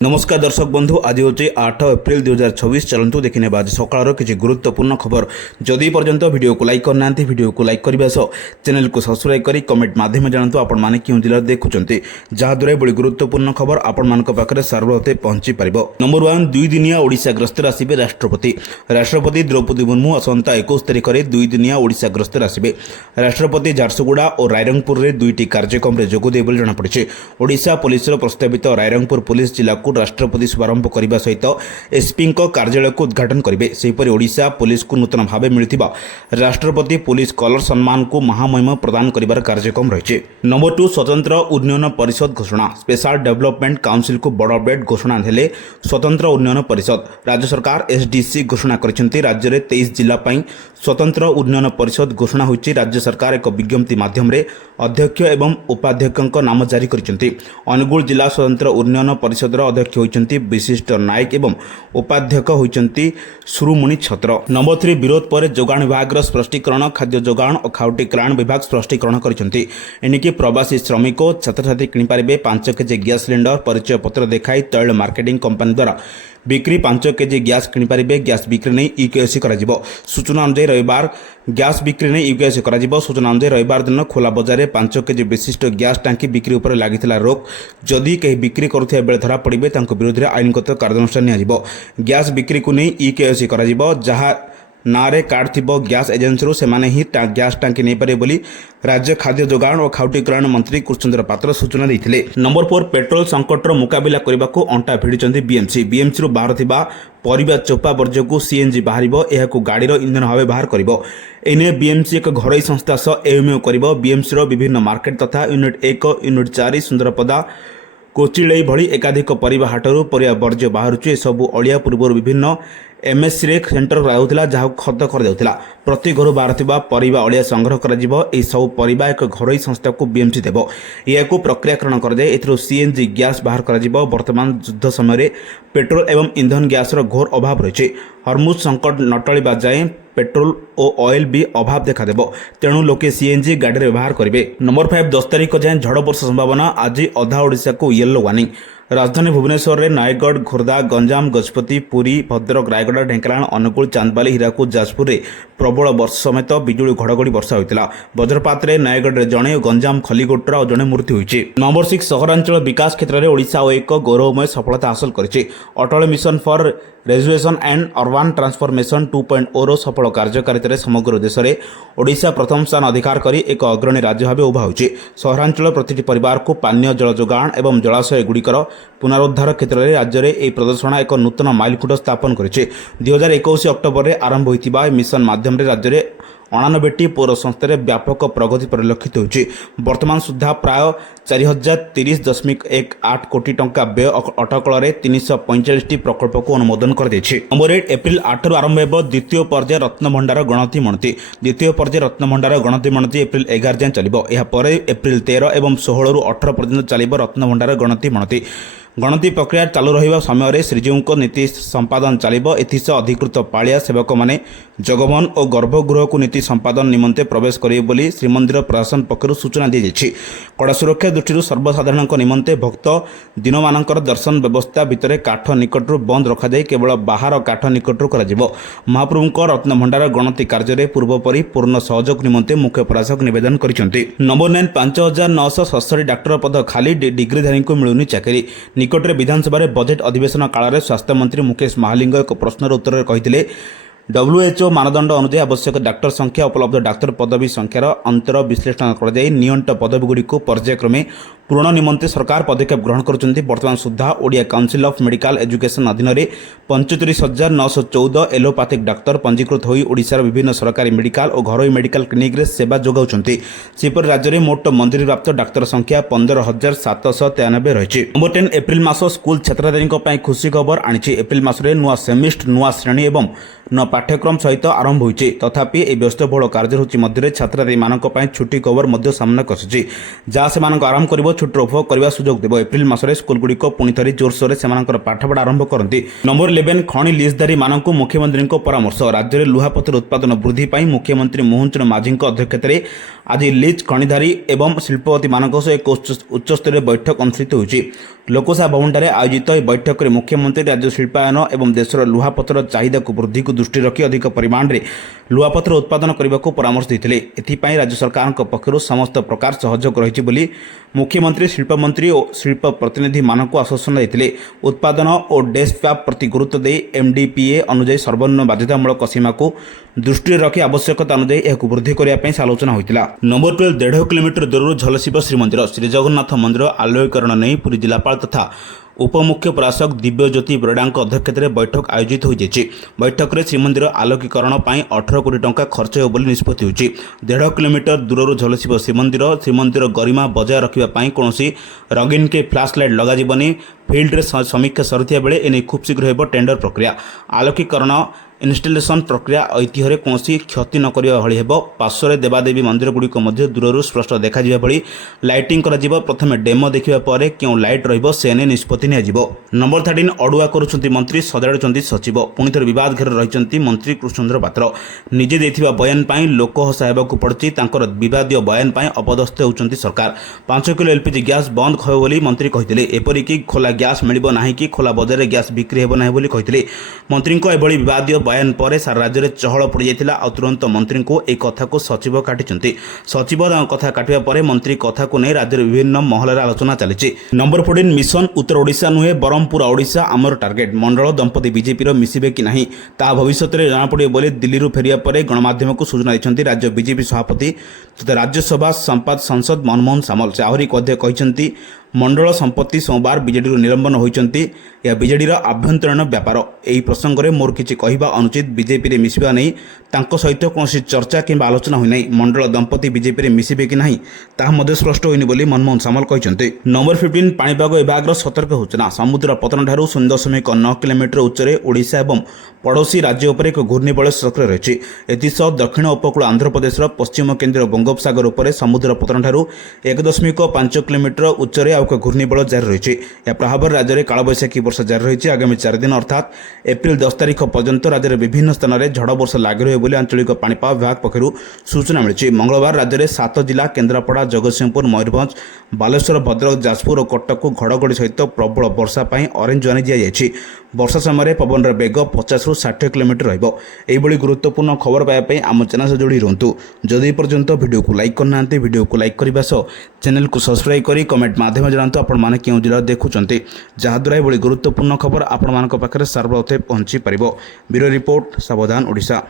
नमस्कार दर्शक बंधु आज हूँ 8 एप्रिल 2024 चलतु देखने आज सकाळ किसी गुरुत्वपूर्ण खबर जदि पर्यंत वीडियो को लाइक करना वीडियो को लाइक करने सह चैनल को सब्सक्राइब कर कमेंट माध्यम जानतु आपण मैंने क्यों जिले देखुंत जहाद्वारा बड़ी गुरुत्वपूर्ण खबर आपण मान सर्वते पहुंची पार। नंबर 1 दुई दिनिया ओडिशा गस्तर आसवे राष्ट्रपति द्रौपदी मुर्मू असंता 21 तारिख में दुई दिनिया ओडिशा गस्तर आसवे। राष्ट्रपति झारसुगुड़ा और रायरंगपुर में दुईटी कार्यक्रम में जोगदेवे जमापड़ी। ओडिशा पुलिस प्रस्तावित रायरंगपुर पुलिस जिला को राष्ट्रपति शुभारंभ करने सहित एसपी कार्यालय को उद्घाटन करेंगे। सेहीपरि ओडिशा पुलिस को नूतन भाव मिलुथिबा राष्ट्रपति पुलिस कलर सम्मान को महामहिम प्रदान करिबार कार्यक्रम रही। नंबर 2 स्वतंत्र उन्नयन परिषद घोषणा स्पेशल डेवलपमेंट काउंसिल को बड़ अपडेट घोषणा हेले स्वतंत्र उन्नयन परिषद राज्य सरकार एसडीसी घोषणा करछन्ती। राज्य में 23 जिला पाई स्वतंत्र उन्नयन परिषद घोषणा होईछि। राज्य सरकार एक विज्ञप्ति माध्यम रे अध्यक्ष एवं उपाध्यक्षक नाम जारी करछन्ती। अनुगुल जिला स्वतंत्र उन्नयन परिषद अध्यक्ष होइछन्ती विशिष्ट नायक एवं उपाध्यक्ष होइछन्ती सुरुमुनि छत्र। नंबर 3 विरोध पर जोगाण विभाग स्पष्टीकरण खाद्य जोगाण और खाउटी कल्याण विभाग स्पष्टीकरण करछन्ती। एनिकी प्रवासी श्रमिक छात्र छात्री किनि पारिबे 5 केजी गैस सिलेंडर परिचय पत्र देखाई तैल मार्केटिंग कंपनी द्वारा बिक्री 5 केजी गैस किनिपारे। गैस बिक्री नहीं यूकेएससी सूचना अनुसार रविवार गैस बिक्री नहीं यूकेएससी सूचना अनुसार रविवार दिन खोला बजार में 5 केजी विशिष्ट गैस टांकी बिक्री उपर लगी रोक। जदि कहीं बिक्री करुवा बेले धरा पड़े विरुद्ध में आईनगत कार्यानुष्ठान नियाजिबो। गैस बिक्री को नहीं यूकेएससी जहाँ नारे कार्ड थी गैस एजेन्सी से ही गैस टांकी नहीं पारे बोली राज्य खाद्य जोगाण और खाउटी कल्याण मंत्री कृष्णचंद्र पात्र सूचना देते। नंबर 4 पेट्रोल संकटर मुकाबला करने को अंटा भिड़ी बीएमसी बाहर परिबा चोपा वर्ज्य को सीएनजी बाहर यह गाड़ीर इंधन भाव बाहर कर। एने बीएमसी एक घरोई संस्था सह एएमयू कर। बीएमसी विभिन्न मार्केट तथा यूनिट 1 यूनिट 4 सुंदरपदा कोचिले भली एकाधिक परिबा हाटरू परिबा वर्ज्य बाहर सबू अलिया पूर्व विभिन्न एमएससी रे सेंटर कराउथिला जहाँ खत कर प्रति घर बाहर परिबा अलिया संग्रह कर सब परिबा एक घरोई संस्था को बीएमसी देव। यह प्रक्रियाकरण कर सीएनजी गैस बाहर कर। वर्तमान युद्ध समय पेट्रोल एवं इंधन गैस घोर अभाव रही। हरमुज संकट नटळिबा जाए पेट्रोल और ऑयल भी अभाव देखादेव। तेणु लोके सीएनजी गाड़ी व्यवहार करेंगे। नंबर 5 10 तारिख जाए झड़ वर्षा संभावना। आज अधा ओडिशा को येलो वार्निंग। राजधानी भुवनेश्वर में नायगढ़ खोर्धा गंजाम गजपति पुरी भद्रक रायगढ़ ढेंकानाल अनुगुल चांदबाली हीराकुद जाजपुर में प्रबल वर्षा समेत बिजुली घड़घड़ी वर्षा होता। वज्रपात में नयगढ़ में जड़े गंजाम खलीगोटर और जड़े मृत्यु होती। नंबर 6 सहरांचल विकास क्षेत्र में ओडिशा और एक गौरवमय सफलता हासिल करिछि। Atal mission for rejuvenation and urban transformation 2.0 सफल कार्यकारिता समग्र देश में ओडिशा प्रथम स्थान अधिकार कर एक अग्रणी राज्य भाव उभा होछि। सहरांचल प्रतिटी परिवार को पानीय जल जोगाण एवं जलाशय गुड़िकर पुनरुद्धार क्षेत्र में राज्य में यह प्रदर्शन एक नूतन माइलखुंट स्थापन करिछि। 2021 अक्टोबर में आरंभ होइतिबा मिशन माध्यम राज्य में 89टी पौर संस्थार व्यापक प्रगति परिलक्षित होछि। वर्तमान सुधा प्राय 4030.18 कोटी टंका व्यय अटकल 345टी प्रकल्प को अनुमोदन कर दैछि। नंबर 8 एप्रिल 8 आरंभ होब द्वितीय पर्याय रत्नभंडार गणति मणति। द्वितीय पर्याय रत्नभंडार गणति मणति एप्रिल 11 जाए चलिबो। यह परे एप्रिल 13 एवं 16 रु 18 पर्यंत चलिबो रत्नभंडार गणति मणति। गणति प्रक्रिया चालू रहिबा समय श्रीजीव को नीति संपादन चलिबो। एथिस अधिकृत पालिया सेवक माने जगमोहन और गर्भगृह को नीति संपादन निमंते प्रवेश करिवे बोली श्रीमंदिर प्रशासन पक्षरु सूचना दी जाइछि। कड़ा सुरक्षा दृष्टि सर्वसाधारण निमंते भक्त दिन मानकर दर्शन व्यवस्था भितर काठ निकटरू बंद रखा जाय केवल बाहर काठ निकटरू करा जिवो। महाप्रभुଙ୍କ रत्नभंडार गणति कार्य पूर्वपरि पूर्ण सहयोग निमंते मुख्य प्रशासक निवेदन करिसेंति। नंबर 9 5967 डाक्टर पद खाली डिग्रीधारी को मिलुनी चाकरी। निकटरे विधानसभा बजेट अधिवेशन काल में स्वास्थ्य मंत्री मुकेश महालिंग एक प्रश्नर उत्तर कहते WHO मानदंड अनुसार आवश्यक डाक्टर संख्या उपलब्ध डाक्तर पदवी संख्यार अंतर विश्लेषण कर नियंट पदवीगुड़ी को पर्यायक्रमे पूरण निमंते सरकार पदक्षेप ग्रहण करुछन्ति। वर्तमान सुधा Odia council of medical education अधीन 75,914 एलोपैथिक डाक्तर पंजीकृत होई ओडिशार विभिन्न सरकारी मेडिकल और घरोई मेडिकल क्लिनिक रे सेवा जोगाउछन्ति। सेपर राज्य में मोट मंजूरी प्राप्त डाक्तर संख्या 15,793 रही। नंबर 10 एप्रिल मास स्कूल छात्रछात्री खुशी खबर आनी। एप्रिल मास नुआ सेमिस्ट नुआ श्रेणी एवं नुआ पाठ्यक्रम सहित आरंभ होइछि। तथापि ए व्यस्तबहुल कार्यसूची मध्य छात्रार्थी मानक पई छुट्टी खबर मध्य सामना आसी जहाँ से आराम कर छुट्टीर उपभोग करने सुजोग देव। एप्रिल मासरे स्कूलगुड़िक पुणी थरी जोरसोर से पाठपढ़ा आरंभ करती। नंबर 11 खनि लिजधारी मानक मुख्यमंत्री परामर्श। राज्य में लुहापथर उत्पादन वृद्धि पर मुख्यमंत्री मोहन माझी अध्यक्षतार आज लिज खनिधारी एवं शिल्पपति मानक सह एक उच्चस्तरीय बैठक अनुष्ठित होइछि। लोकसभा भवनଠାରେ आयोजित ଏହି बैठक में मुख्यमंत्री राज्य शिल्पायन एवं देशर लुहापथर चाहिदा को वृद्धि को दृष्टि रखी अधिक परिमाण में लुहापथर उत्पादन करने को परामर्श देते। एथिपाई राज्य सरकार पक्षर समस्त प्रकार सहयोग रही बोली मुख्यमंत्री शिल्पमंत्री और शिल्प प्रतिनिधि मानक आश्वासन देते। उत्पादन और डेस्कटॉप प्रति गुरुत्व दे एमडीपीए अनुଯାयी सर्वनिम्न बाध्यतामूलक सीमा को दृष्टि रखी आवश्यकता अनुଯାयी यह वृद्धि करने से आलोचना होता। नंबर 12 1.5 किलोमीटर दूर झलसिब श्रीमंदिर। श्रीजगन्नाथ मंदिर आलोकीकरण नहीं पुरी जिलापाल तथा उपमुख्य प्रशासक दिव्यज्योति बरड़ा अध्यक्षतार बैठक आयोजित हो जाएगी। बैठक में श्रीमंदिर आलोकीकरण पर 18 कोटी टंका खर्च हो निष्पत्ति होगी। 1.5 किलोमीटर दूर झलसिब श्रीमंदिर गरिमा बजाय रखापी कौन रंगीन के फ्लैश लाइट लगाଯିबनी। फिल्ड रे समीक्षा सरुथिया बेले एने खूब शीघ्र हो टेंडर प्रक्रिया। आलोकीकरण इनस्टलेशन प्रक्रिया ऐतिह्य कौन क्षति न करने भली हेब। पार्श्व देवादेवी मंदिर गुड़िक दूर स्पष्ट देखा भली लाइटिंग करा। प्रथम डेमो देखा पर क्यों लाइट रही निष्पत्ति नियाजिबो। नंबर 13 अड़ुआ करुछंती मंत्री सजाड़ुछंती सचिव। पुणी थे विवाद घेर रही मंत्री कृष्णचंद्र पात्र। निजे देथिबा बयान पाई लोक हसा हेबाकु पड़छि। तांकर विवादीय बयान पाई अपदस्थ होउछंती सरकार। 5 किलो एलपीजी गैस बंद होय बोली मंत्री कहिथिले। एपरिकी खोला गैस मिलिबो नाही कि खोला बजार गैस बिक्री हेबो नाही बोली कहिथिले। मंत्री को एभली विवादीय बयान पर सारा राज्य में चहल पड़ जाता और तुरंत मंत्री को एक कथा को सचिव काटिଛନ୍ତି। सचिव कथा काटिया पर मंत्री कथा को नहीं राज्य विभिन्न महल आलोचना चली। नंबर 14 मिशन उत्तर ओडिशा नुहे बरम पूरा ओडिशा आमर टार्गेट। मंडल दंपति बीजेपी मिसिबे कि नहीं ता भविष्य में जमापड़े बोली दिल्ली फेरिया पर गणमाध्यम को सूचना देते राज्य बीजेपी सभापति तथा राज्यसभा सांसद मनमोहन सामल। से आहरी कहते मंडल संपत्ति सोमवार बीजेडी निलंबन होती। यह बीजेडी आभ्यंतरीण व्यापार। यही प्रसंग में मोर किसी कहवा अनुचित। बीजेपी मिसिबा नहीं तांको सहित कौन चर्चा कि आलोचना होना। मंडल दंपति बीजेपी मिसिबे कि नहीं ताहा स्पष्ट होनी बोली मनमोहन सामल कहते। नंबर 15 पाणीपाग विभाग सतर्क सूचना। समुद्र पतन ठारू 0.9 किलोमीटर उच्चरे ओडिशा एवं पड़ोशी राज्य उपर एक घूर्णिबलय सक्रिय रही। एसह दक्षिण उपकूल आंध्रप्रदेश पश्चिम केन्द्रीय बंगोपसागर उपर समुद्र पतन ठारू 1.5 किलोमीटर उच्चरे एक घूर्णिबलय जारी रही। यह प्रभाव राज्य में कालबैशाखी वर्षा जारी रही। आगामी 4 दिन अर्थात एप्रिल 10 तारिख पर्यंत राज्य में विभिन्न स्थान में झड़ वर्षा लगी रही बोली आंचलिक पाणीपाग विभाग पक्षर सूचना मिली। मंगलवार राज्य में 7 जिला केन्द्रापड़ा जगतसिंहपुर मयूरभंज बालेश्वर भद्रक जाजपुर और कटक को घड़घड़ी सहित प्रबल वर्षा पर ऑरेंज वार्निंग दिया। वर्षा समय पवन बेग 50 ରୁ 60 किलोमीटर रही। गुरुत्वपूर्ण खबर पाइबा आम चैनल से जोड़ी रुहतु। जदि पर्यंत वीडियो को लाइक करना वीडियो को लाइक करने सह चैनल को सब्सक्राइब करी कमेंट माध्यम जानतु आपण माने केउ जिला देखुचंती जहाद्वारा एभली गुरुत्वपूर्ण खबर आपण मानक पाखरे सर्वप्रथमे पहुंची परिबो। ब्यूरो रिपोर्ट सावधान ओडिशा।